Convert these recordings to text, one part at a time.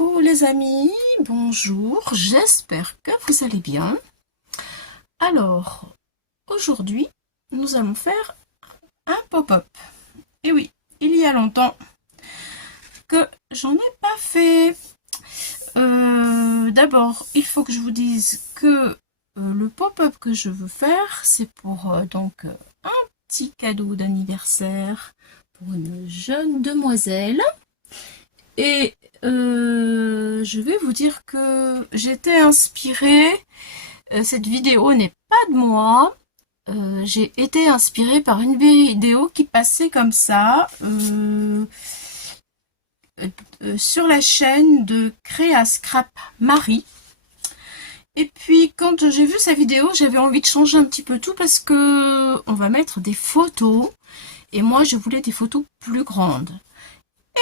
Coucou les amis, bonjour, j'espère que vous allez bien. Alors, aujourd'hui, nous allons faire un pop-up. Et oui, il y a longtemps que j'en ai pas fait. D'abord, il faut que je vous dise que le pop-up que je veux faire, c'est pour un petit cadeau d'anniversaire pour une jeune demoiselle. Et je vais vous dire que j'étais inspirée, cette vidéo n'est pas de moi, j'ai été inspirée par une vidéo qui passait comme ça sur la chaîne de Créa Scrap Marie. Et puis quand j'ai vu sa vidéo, j'avais envie de changer un petit peu tout parce que on va mettre des photos et moi je voulais des photos plus grandes.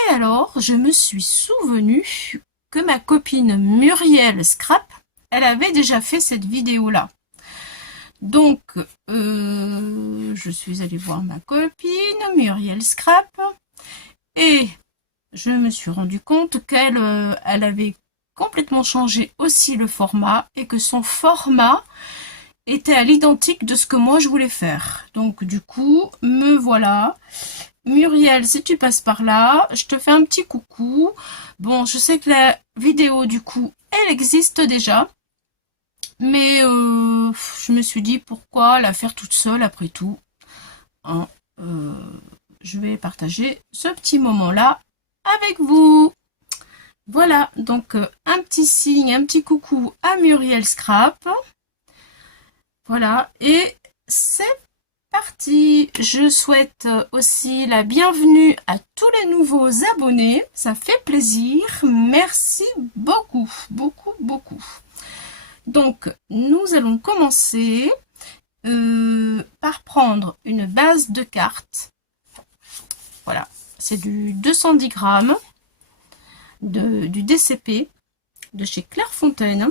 Et alors, je me suis souvenu que ma copine Muriel Scrap, elle avait déjà fait cette vidéo-là. Donc, je suis allée voir ma copine Muriel Scrap et je me suis rendu compte qu'elle elle avait complètement changé aussi le format et que son format était à l'identique de ce que moi je voulais faire. Donc, du coup, me voilà. Muriel, si tu passes par là, je te fais un petit coucou. Bon, je sais que la vidéo, du coup, elle existe déjà. Mais je me suis dit, pourquoi la faire toute seule après tout, hein, je vais partager ce petit moment-là avec vous. Voilà, donc un petit signe, un petit coucou à Muriel Scrap. Voilà, et c'est parti. Je souhaite aussi la bienvenue à tous les nouveaux abonnés. Ça fait plaisir. Merci beaucoup, beaucoup, beaucoup. Donc, nous allons commencer par prendre une base de cartes. Voilà, c'est du 210 grammes du DCP de chez Clairefontaine.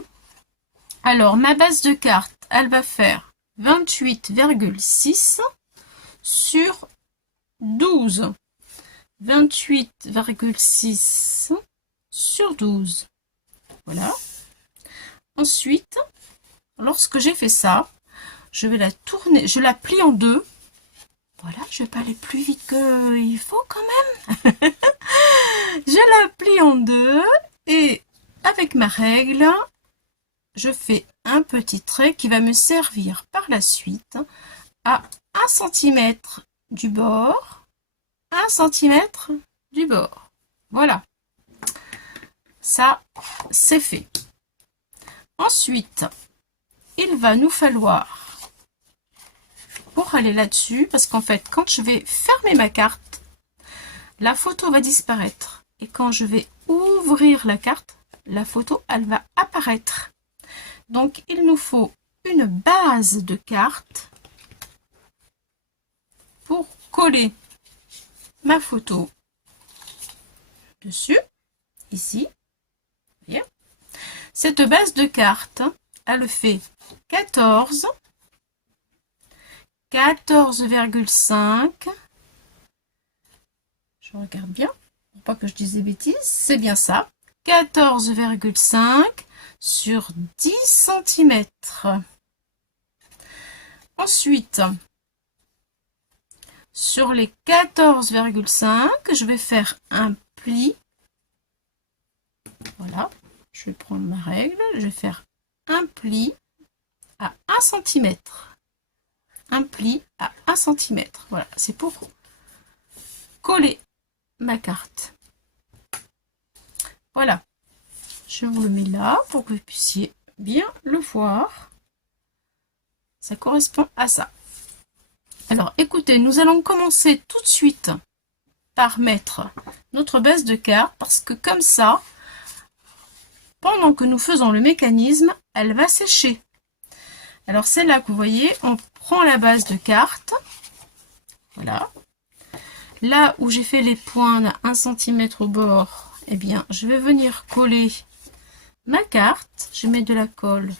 Alors, ma base de cartes, elle va faire 28,6 sur 12. 28,6 sur 12. Voilà. Ensuite, lorsque j'ai fait ça, je vais la tourner, je la plie en deux. Voilà, je vais pas aller plus vite qu'il faut quand même. Je la plie en deux et avec ma règle, je fais un petit trait qui va me servir par la suite à 1 cm du bord, 1 cm du bord. Voilà. Ça, c'est fait. Ensuite, il va nous falloir, pour aller là-dessus, parce qu'en fait, quand je vais fermer ma carte, la photo va disparaître. Et quand je vais ouvrir la carte, la photo, elle va apparaître. Donc, il nous faut une base de carte pour coller ma photo dessus, ici. Voyez. Cette base de carte, elle fait 14,5. Je regarde bien, pour pas que je dise des bêtises, c'est bien ça. 14,5 sur 10 cm. Ensuite, sur les 14,5, je vais faire un pli. Voilà, je vais prendre ma règle, je vais faire un pli à 1 cm. Un pli à 1 cm. Voilà, c'est pour coller ma carte. Voilà. Je vous le mets là pour que vous puissiez bien le voir. Ça correspond à ça. Alors, écoutez, nous allons commencer tout de suite par mettre notre base de carte parce que comme ça, pendant que nous faisons le mécanisme, elle va sécher. Alors, c'est là que vous voyez, on prend la base de carte. Voilà. Là où j'ai fait les points à 1 cm au bord, eh bien, je vais venir coller ma carte. Je mets de la colle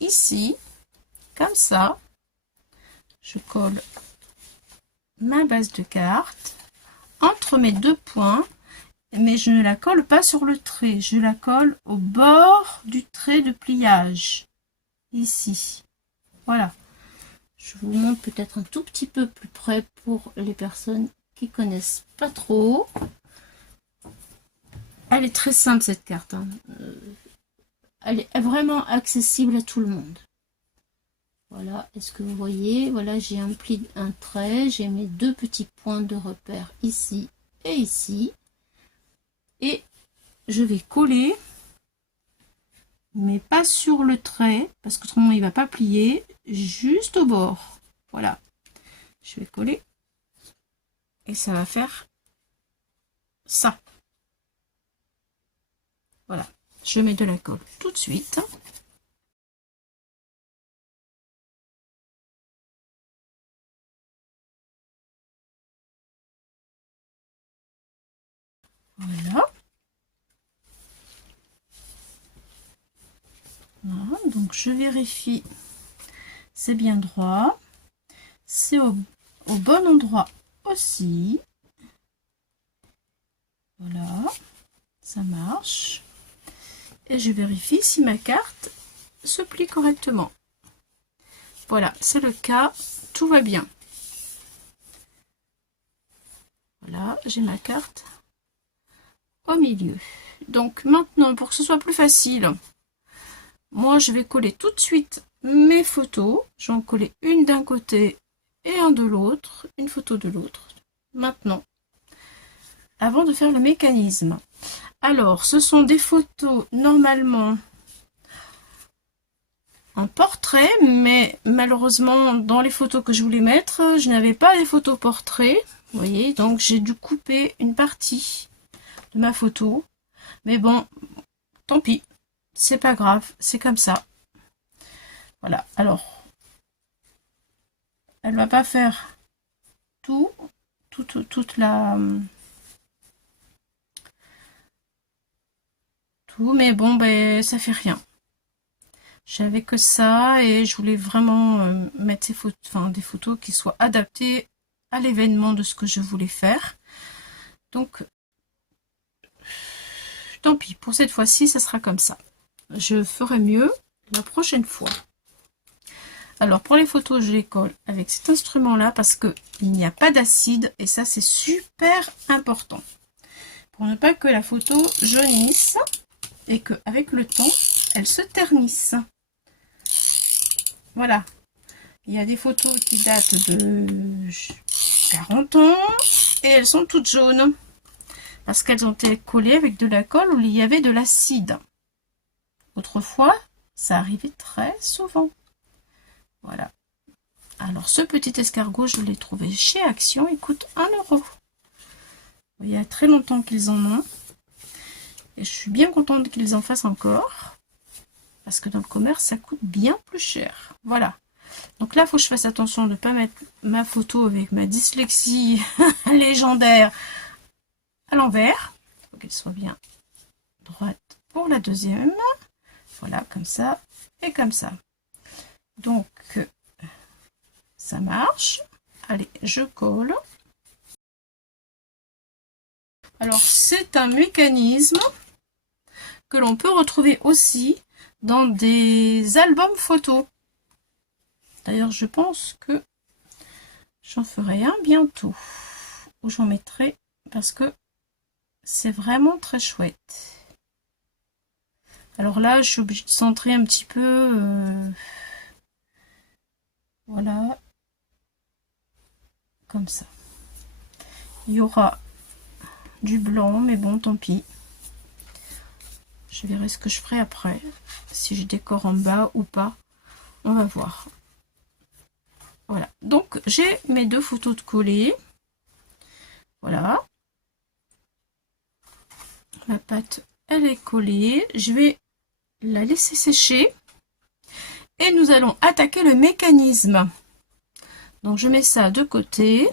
ici, comme ça. Je colle ma base de carte entre mes deux points mais je ne la colle pas sur le trait, je la colle au bord du trait de pliage, ici. Voilà. Je vous montre peut-être un tout petit peu plus près pour les personnes qui connaissent pas trop. Elle est très simple cette carte, hein. Elle est vraiment accessible à tout le monde. Voilà, est-ce que vous voyez? Voilà, j'ai un pli, un trait, j'ai mes deux petits points de repère ici et ici. Et je vais coller, mais pas sur le trait, parce qu'autrement il ne va pas plier, juste au bord. Voilà, je vais coller et ça va faire ça. Voilà, je mets de la colle tout de suite. Voilà. Voilà, donc je vérifie, c'est bien droit, c'est au bon endroit aussi. Voilà, ça marche. Et je vérifie si ma carte se plie correctement. Voilà, c'est le cas, tout va bien. Voilà, j'ai ma carte au milieu. Donc maintenant, pour que ce soit plus facile, moi je vais coller tout de suite mes photos. Je vais en coller une d'un côté et un de l'autre, une photo de l'autre. Maintenant, avant de faire le mécanisme. Alors, ce sont des photos normalement en portrait, mais malheureusement, dans les photos que je voulais mettre, je n'avais pas les photos portraits. Vous voyez, donc j'ai dû couper une partie de ma photo. Mais bon, tant pis, c'est pas grave, c'est comme ça. Voilà, alors, elle va pas faire toute la... tout, mais bon, ben, ça fait rien. J'avais que ça et je voulais vraiment mettre ces photos, enfin, des photos qui soient adaptées à l'événement de ce que je voulais faire. Donc, tant pis, pour cette fois-ci, ça sera comme ça. Je ferai mieux la prochaine fois. Alors, pour les photos, je les colle avec cet instrument-là parce qu'il n'y a pas d'acide et ça, c'est super important. Pour ne pas que la photo jaunisse et qu'avec le temps, elle se ternisse. Voilà. Il y a des photos qui datent de 40 ans et elles sont toutes jaunes parce qu'elles ont été collées avec de la colle où il y avait de l'acide. Autrefois, ça arrivait très souvent. Voilà. Alors, ce petit escargot, je l'ai trouvé chez Action. Il coûte 1 €. Il y a très longtemps qu'ils en ont. Et je suis bien contente qu'ils en fassent encore. Parce que dans le commerce, ça coûte bien plus cher. Voilà. Donc là, il faut que je fasse attention de ne pas mettre ma photo avec ma dyslexie légendaire à l'envers. Il faut qu'elle soit bien droite pour la deuxième. Voilà, comme ça et comme ça. Donc, ça marche. Allez, je colle. Alors, c'est un mécanisme que l'on peut retrouver aussi dans des albums photos. D'ailleurs, je pense que j'en ferai un bientôt. Où j'en mettrai parce que c'est vraiment très chouette. Alors là, je suis obligée de centrer un petit peu. Voilà. Comme ça. Il y aura du blanc, mais bon, tant pis. Je verrai ce que je ferai après. Si je décore en bas ou pas. On va voir. Voilà. Donc, j'ai mes deux photos de coller. Voilà. La pâte, elle est collée. Je vais la laisser sécher. Et nous allons attaquer le mécanisme. Donc, je mets ça de côté.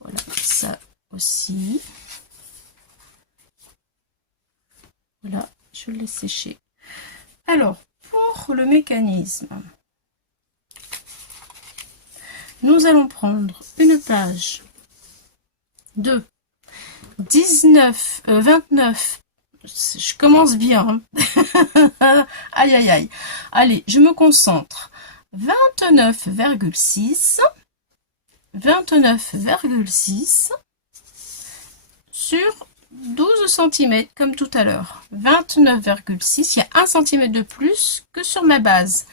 Voilà, ça aussi. Voilà, je le laisse sécher. Alors, pour le mécanisme, nous allons prendre une page de 19, 29, je commence bien, hein. Aïe aïe aïe, allez, je me concentre, 29,6, 29,6 sur 12 cm comme tout à l'heure. 29,6, il y a 1 cm de plus que sur ma base.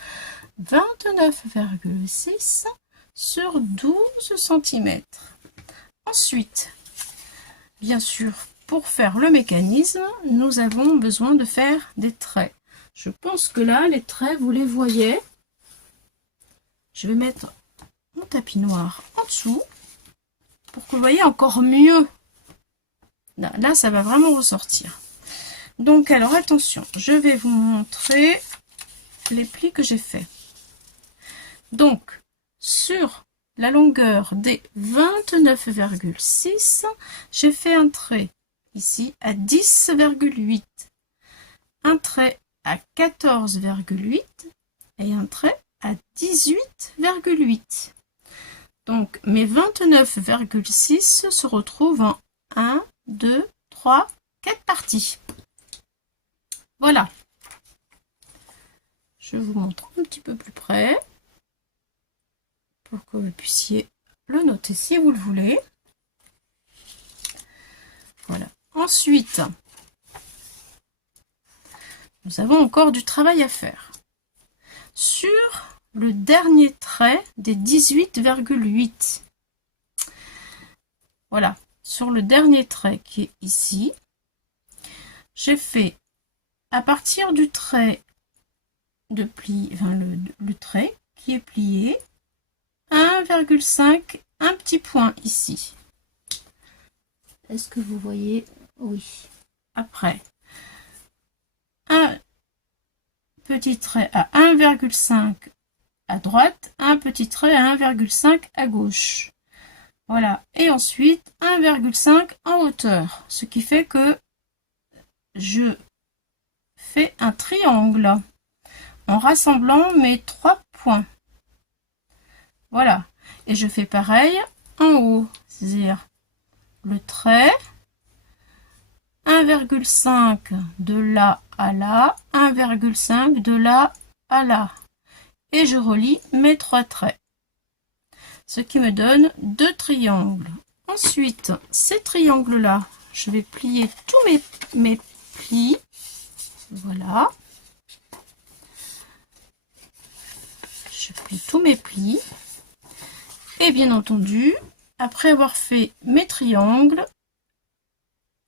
29,6 sur 12 cm. Ensuite, bien sûr, pour faire le mécanisme, nous avons besoin de faire des traits. Je pense que là, les traits, vous les voyez. Je vais mettre mon tapis noir en dessous pour que vous voyez encore mieux. Là, ça va vraiment ressortir. Donc, alors, attention, je vais vous montrer les plis que j'ai faits. Donc, sur la longueur des 29,6, j'ai fait un trait ici à 10,8, un trait à 14,8 et un trait à 18,8. Donc, mes 29,6 se retrouvent en 1, 2, 3, 4 parties. Voilà. Je vous montre un petit peu plus près pour que vous puissiez le noter si vous le voulez. Voilà. Ensuite, nous avons encore du travail à faire. Sur le dernier trait des 18,8. Voilà. Sur le dernier trait qui est ici, j'ai fait à partir du trait de pli, enfin le trait qui est plié, 1,5, un petit point ici. Est-ce que vous voyez? Oui. Après, un petit trait à 1,5 à droite, un petit trait à 1,5 à gauche. Voilà. Et ensuite, 1,5 en hauteur. Ce qui fait que je fais un triangle en rassemblant mes 3 points. Voilà. Et je fais pareil en haut. C'est-à-dire le trait, 1,5 de là à là, 1,5 de là à là. Et je relie mes 3 traits. Ce qui me donne 2 triangles. Ensuite, ces triangles-là, je vais plier tous mes plis. Voilà. Je plie tous mes plis. Et bien entendu, après avoir fait mes triangles,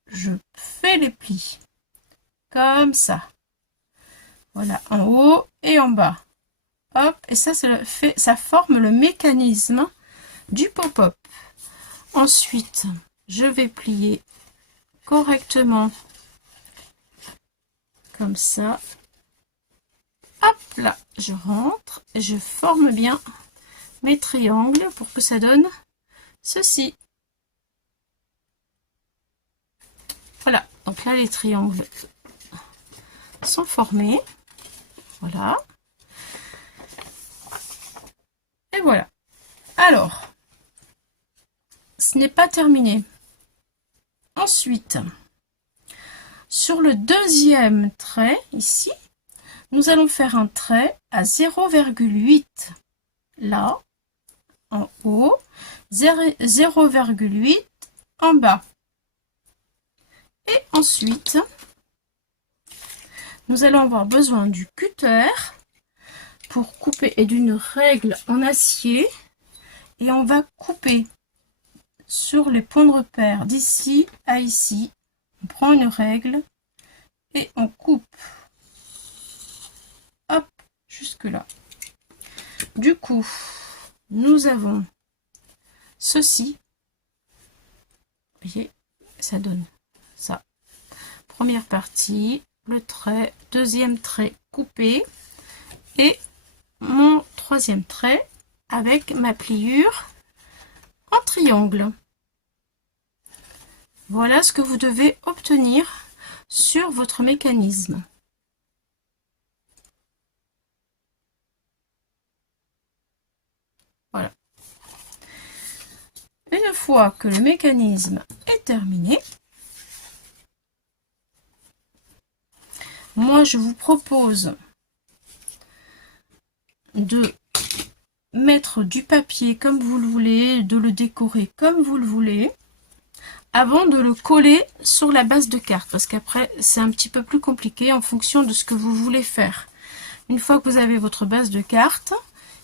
je fais les plis. Comme ça. Voilà, en haut et en bas. Hop, et ça, ça forme le mécanisme du pop-up. Ensuite, je vais plier correctement comme ça. Hop là, je rentre et je forme bien mes triangles pour que ça donne ceci. Voilà, donc là les triangles sont formés. Voilà. Et voilà. Alors, ce n'est pas terminé. Ensuite, sur le deuxième trait, ici, nous allons faire un trait à 0,8. Là, en haut, 0,8 en bas. Et ensuite, nous allons avoir besoin du cutter pour couper et d'une règle en acier. Et on va couper sur les points de repère d'ici à ici. On prend une règle et on coupe. Hop, jusque là. Du coup, nous avons ceci. Vous voyez, ça donne ça. Première partie, le trait, deuxième trait coupé et mon troisième trait avec ma pliure en triangle. Voilà ce que vous devez obtenir sur votre mécanisme. Voilà. Une fois que le mécanisme est terminé, moi je vous propose de mettre du papier comme vous le voulez, de le décorer comme vous le voulez, avant de le coller sur la base de carte, parce qu'après c'est un petit peu plus compliqué en fonction de ce que vous voulez faire. Une fois que vous avez votre base de carte,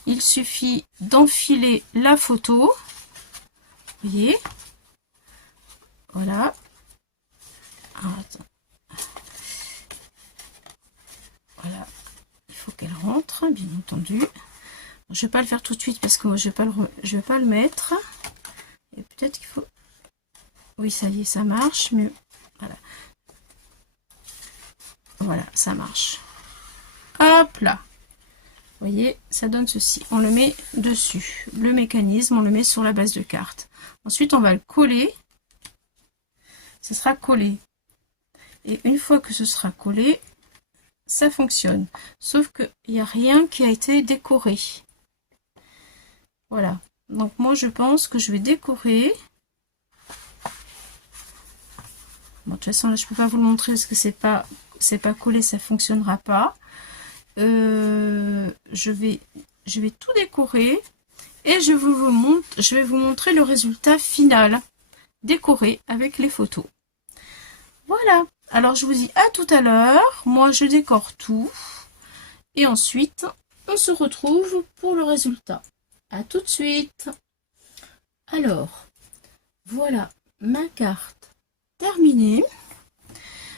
il suffit d'enfiler la photo, vous voyez, voilà. Alors, voilà, il faut qu'elle rentre, bien entendu. Je vais pas le faire tout de suite parce que je vais pas le mettre. Et peut-être qu'il faut... Oui, ça y est, ça marche, mais voilà. Voilà, ça marche. Hop là. Vous voyez, ça donne ceci. On le met dessus. Le mécanisme, on le met sur la base de carte. Ensuite, on va le coller. Ce sera collé. Et une fois que ce sera collé, ça fonctionne. Sauf qu'il n'y a rien qui a été décoré. Voilà. Donc moi, je pense que je vais décorer. Bon, de toute façon, là, je peux pas vous le montrer parce que c'est pas collé, ça fonctionnera pas. Je vais tout décorer et je vais vous montrer le résultat final décoré avec les photos. Voilà. Alors, je vous dis à tout à l'heure. Moi, je décore tout. Et ensuite, on se retrouve pour le résultat. À tout de suite. Alors, voilà ma carte terminée.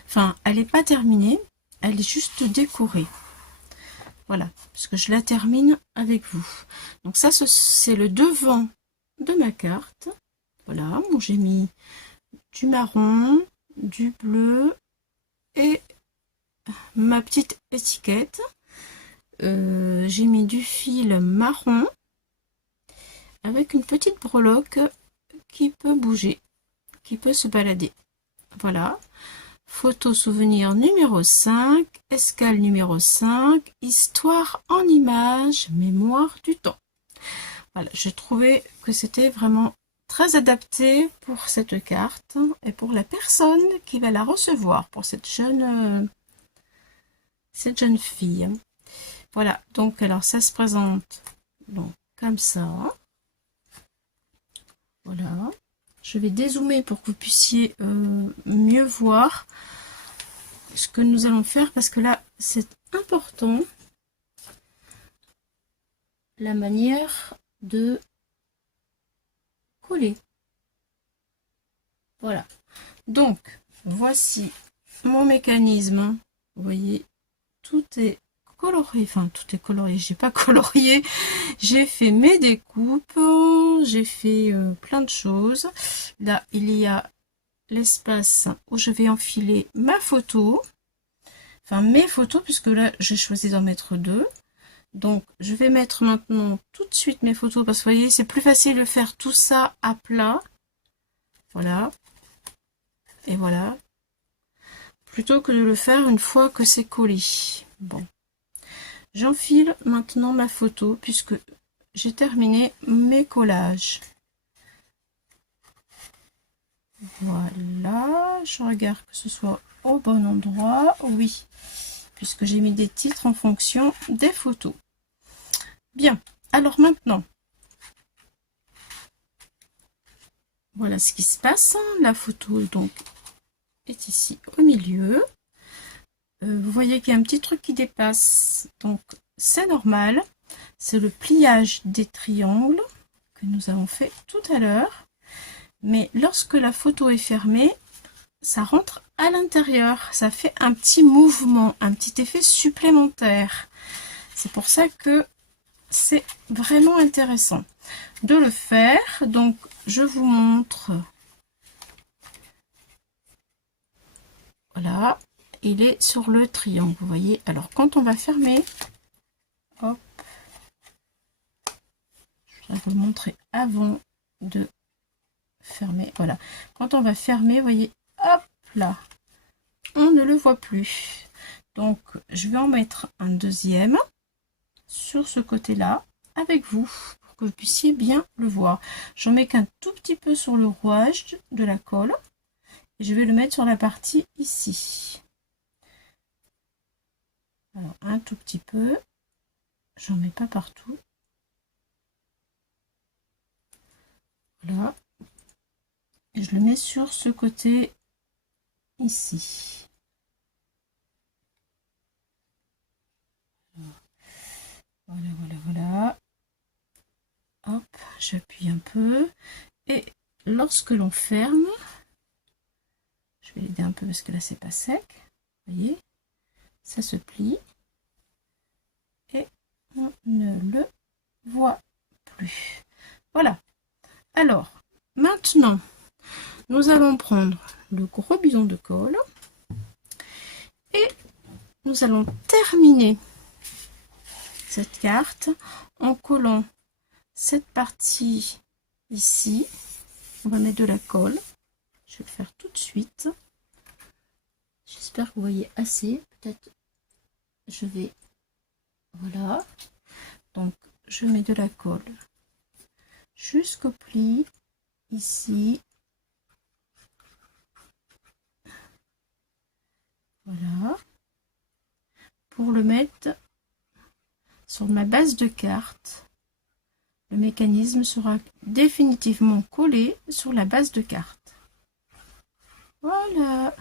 Enfin, elle n'est pas terminée. Elle est juste décorée. Voilà, puisque je la termine avec vous. Donc ça, c'est le devant de ma carte. Voilà, bon, j'ai mis du marron, du bleu et ma petite étiquette. J'ai mis du fil marron avec une petite breloque qui peut bouger, qui peut se balader. Voilà. Photo souvenir numéro 5, escale numéro 5, histoire en images, mémoire du temps. Voilà, j'ai trouvé que c'était vraiment très adapté pour cette carte et pour la personne qui va la recevoir, pour cette jeune fille. Voilà, donc alors ça se présente donc comme ça. Voilà. Je vais dézoomer pour que vous puissiez mieux voir ce que nous allons faire parce que là, c'est important la manière de coller. Voilà. Donc, voici mon mécanisme. Vous voyez, tout est colorié. Enfin, tout est colorié. J'ai pas colorié. J'ai fait mes découpes. J'ai fait plein de choses. Là, il y a l'espace où je vais enfiler ma photo. Enfin, mes photos, puisque là, j'ai choisi d'en mettre 2. Donc, je vais mettre maintenant tout de suite mes photos, parce que vous voyez, c'est plus facile de faire tout ça à plat. Voilà. Et voilà. Plutôt que de le faire une fois que c'est collé. Bon. J'enfile maintenant ma photo, puisque j'ai terminé mes collages. Voilà. Je regarde que ce soit au bon endroit. Oui. Puisque j'ai mis des titres en fonction des photos. Bien, alors maintenant, voilà ce qui se passe. La photo donc est ici au milieu. Vous voyez qu'il y a un petit truc qui dépasse, donc c'est normal. C'est le pliage des triangles que nous avons fait tout à l'heure. Mais lorsque la photo est fermée, ça rentre à l'intérieur. Ça fait un petit mouvement, un petit effet supplémentaire. C'est pour ça que c'est vraiment intéressant de le faire. Donc, je vous montre. Voilà, il est sur le triangle, vous voyez. Alors, quand on va fermer, hop, je vais vous le montrer avant de fermer. Voilà, quand on va fermer, vous voyez, hop là, on ne le voit plus. Donc, je vais en mettre un deuxième sur ce côté-là avec vous que vous puissiez bien le voir. J'en mets qu'un tout petit peu sur le rouage de la colle. Et je vais le mettre sur la partie ici. Alors, un tout petit peu. J'en mets pas partout. Voilà. Et je le mets sur ce côté ici. Voilà, voilà, voilà. Hop, j'appuie un peu. Et lorsque l'on ferme, je vais l'aider un peu parce que là c'est pas sec. Vous voyez, ça se plie. Et on ne le voit plus. Voilà. Alors, maintenant, nous allons prendre le gros bidon de colle. Et nous allons terminer cette carte en collant cette partie ici. On va mettre de la colle. Je vais le faire tout de suite. J'espère que vous voyez assez. Peut-être je vais... Voilà. Donc, je mets de la colle jusqu'au pli ici. Voilà. Pour le mettre sur ma base de carte. Le mécanisme sera définitivement collé sur la base de carte. Voilà.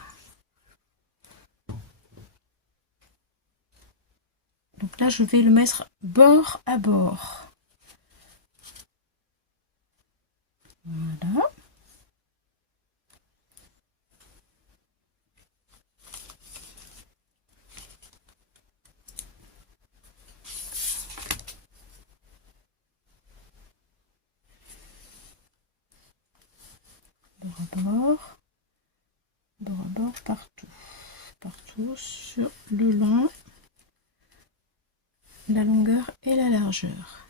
Donc là, je vais le mettre bord à bord. Voilà. Bord à bord, partout sur le long, la longueur et la largeur.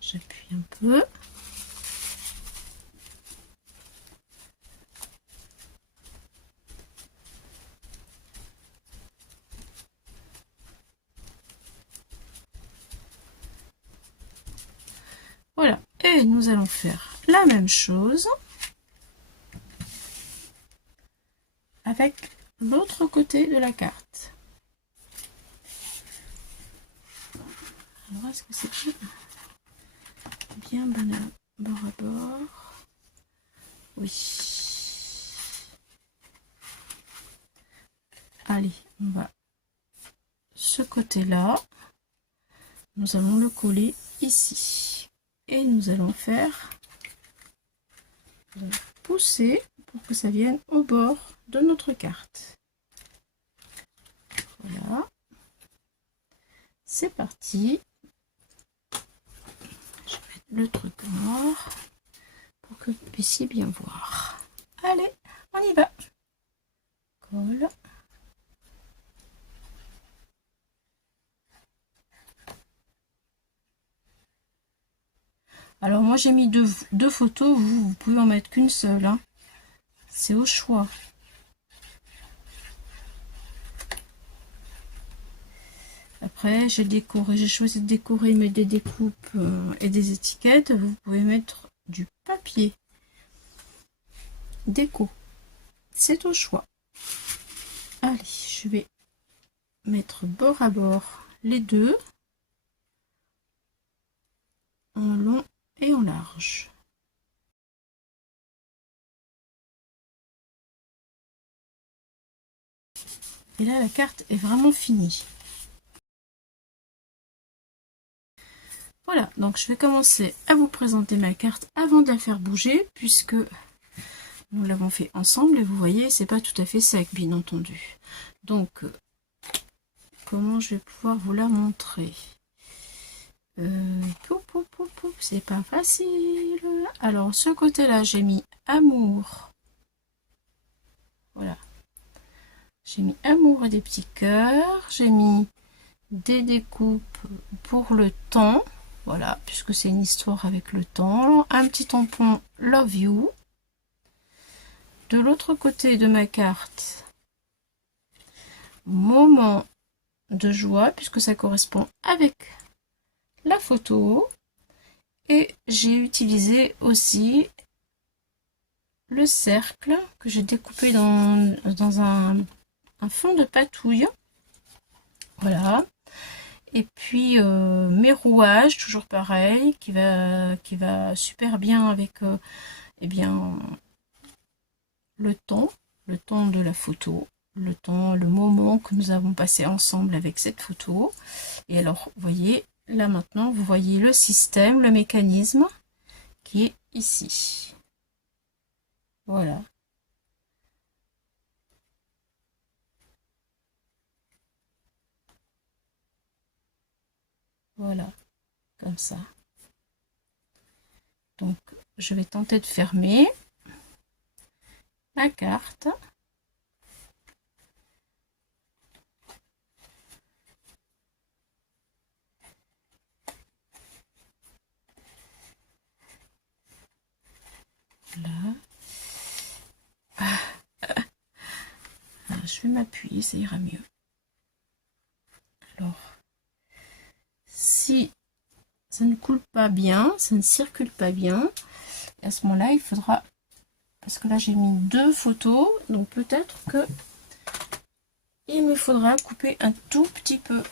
J'appuie un peu. Voilà, et nous allons faire la même chose avec l'autre côté de la carte. Alors, est-ce que c'est bien bord à bord? Oui. Allez, on va ce côté-là. Nous allons le coller ici. Et nous allons faire pousser pour que ça vienne au bord de notre carte. Voilà. C'est parti. Je vais mettre le truc noir pour que vous puissiez bien voir. Allez, on y va. Colle. Alors moi j'ai mis deux photos, vous pouvez en mettre qu'une seule, hein. C'est au choix. Après j'ai choisi de décorer mais des découpes et des étiquettes. Vous pouvez mettre du papier déco, c'est au choix. Allez, je vais mettre bord à bord les deux en long et en large. Et là la carte est vraiment finie. Voilà, donc je vais commencer à vous présenter ma carte avant de la faire bouger, puisque nous l'avons fait ensemble et vous voyez, c'est pas tout à fait sec, bien entendu. Donc, comment je vais pouvoir vous la montrer? C'est pas facile. Alors, ce côté-là, j'ai mis amour. Voilà. J'ai mis amour et des petits cœurs. J'ai mis des découpes pour le temps. Voilà, puisque c'est une histoire avec le temps. Un petit tampon Love You. De l'autre côté de ma carte, moment de joie, puisque ça correspond avec la photo et j'ai utilisé aussi le cercle que j'ai découpé dans un fond de patouille. Voilà. Et puis mes rouages, toujours pareil, qui va super bien avec eh bien, le temps de la photo, le moment que nous avons passé ensemble avec cette photo. Et alors, vous voyez, là maintenant, vous voyez le système, le mécanisme qui est ici. Voilà. Voilà, comme ça. Donc, je vais tenter de fermer la carte. Là. Je vais m'appuyer, ça ira mieux. Alors, si ça ne coule pas bien, ça ne circule pas bien, à ce moment-là, il faudra, parce que là j'ai mis 2 photos, donc peut-être que il me faudra couper un tout petit peu.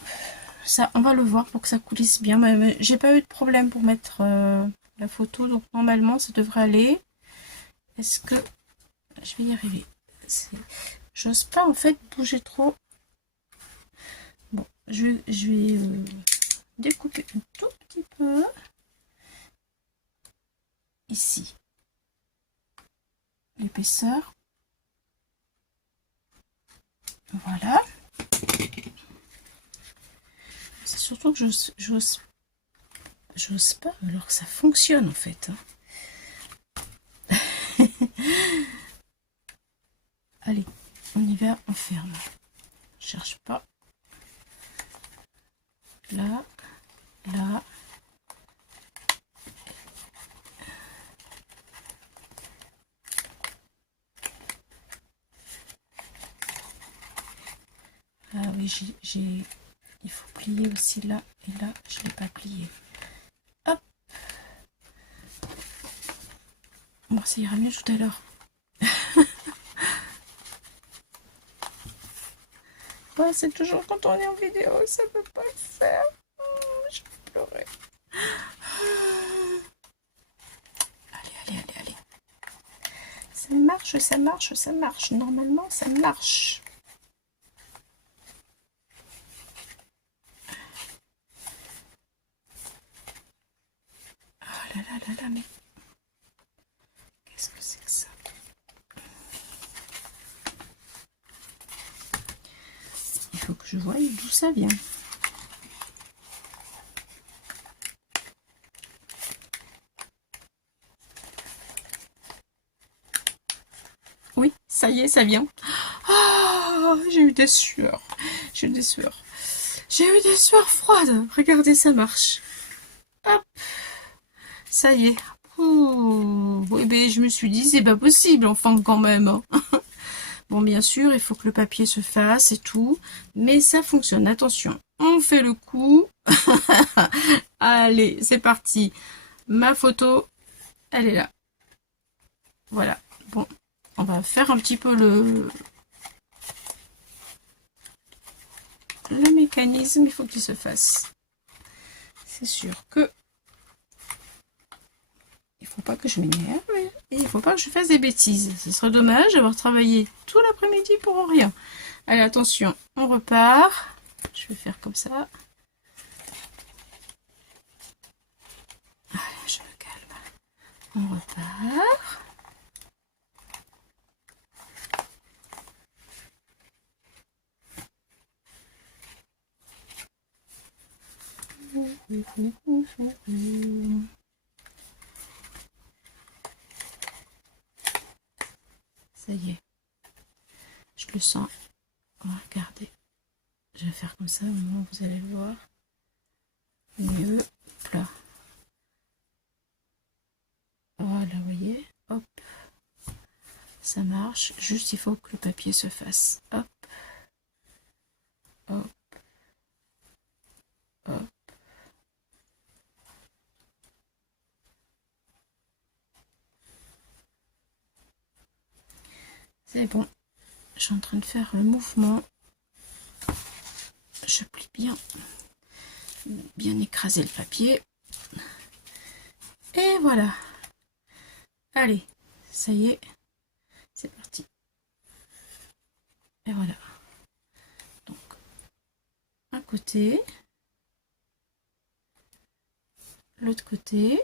Ça, on va le voir pour que ça coulisse bien. Mais j'ai pas eu de problème pour mettre la photo, donc normalement ça devrait aller. Est-ce que je vais y arriver? J'ose pas en fait bouger trop. Bon, je vais découper un tout petit peu ici l'épaisseur. Voilà. C'est surtout que j'ose pas alors que ça fonctionne en fait. Allez, on y va, on ferme. Je cherche pas. Là, là. Ah oui, il faut plier aussi là et là, je l'ai pas plié. Hop. Bon, ça ira mieux tout à l'heure. Ouais, c'est toujours quand on est en vidéo, ça peut pas le faire. Oh, je vais pleurer. Allez, allez, allez, allez. Ça marche, ça marche, ça marche. Normalement, ça marche. Oh là là là là, mais qu'est-ce que c'est que ça? Il faut que je voie d'où ça vient. Oui, ça y est, ça vient. Oh, j'ai eu des sueurs. J'ai eu des sueurs. J'ai eu des sueurs froides. Regardez, ça marche. Hop. Ça y est. Ouh. Oui, ben, je me suis dit, c'est pas possible, enfin, quand même. Bon, bien sûr, il faut que le papier se fasse et tout. Mais ça fonctionne. Attention, on fait le coup. Allez, c'est parti. Ma photo, elle est là. Voilà. Bon, on va faire un petit peu le mécanisme. Il faut qu'il se fasse. C'est sûr que il faut pas que je m'énerve et il faut pas que je fasse des bêtises. Ce serait dommage d'avoir travaillé tout l'après-midi pour rien. Allez, attention, on repart. Je vais faire comme ça. Allez, je me calme. On repart. Ça y est. Je le sens. Regardez. Je vais faire comme ça, au moment où vous allez le voir. Mieux. Là. Voilà, vous voyez. Hop. Ça marche. Juste, il faut que le papier se fasse. Hop. Hop. Hop. C'est bon. Je suis en train de faire le mouvement. Je plie bien écraser le papier. Et voilà. Allez, ça y est. C'est parti. Et voilà. Donc, un côté. L'autre côté.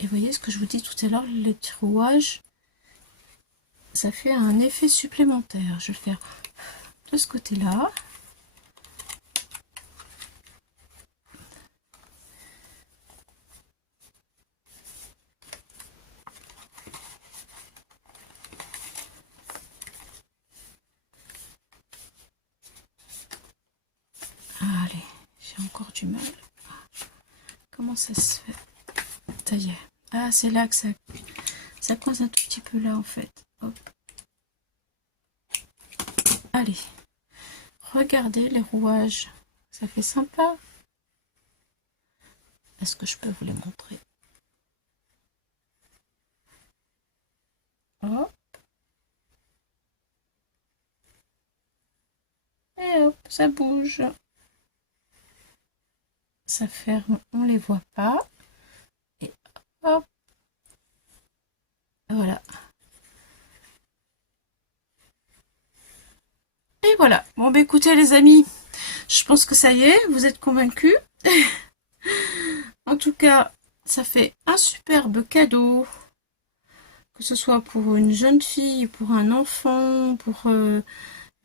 Et voyez ce que je vous dis tout à l'heure, les petits rouages, ça fait un effet supplémentaire. Je vais faire de ce côté-là. Allez, j'ai encore du mal. Comment ça se fait? Ça y est. Ah, c'est là que ça coince un tout petit peu là en fait. Hop. Allez. Regardez les rouages. Ça fait sympa. Est-ce que je peux vous les montrer? Hop. Et hop, ça bouge. Ça ferme, on les voit pas. Et hop. Voilà. Et voilà. Bon, bah écoutez les amis, je pense que ça y est, vous êtes convaincus. En tout cas, ça fait un superbe cadeau. Que ce soit pour une jeune fille, pour un enfant, pour une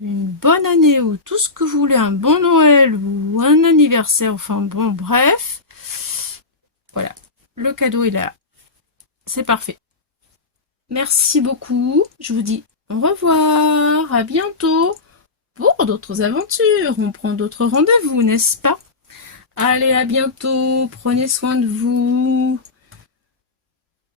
bonne année ou tout ce que vous voulez, un bon Noël ou un anniversaire, enfin bon, bref. Voilà, le cadeau est là. C'est parfait. Merci beaucoup. Je vous dis au revoir, à bientôt pour d'autres aventures. On prend d'autres rendez-vous, n'est-ce pas? Allez, à bientôt. Prenez soin de vous.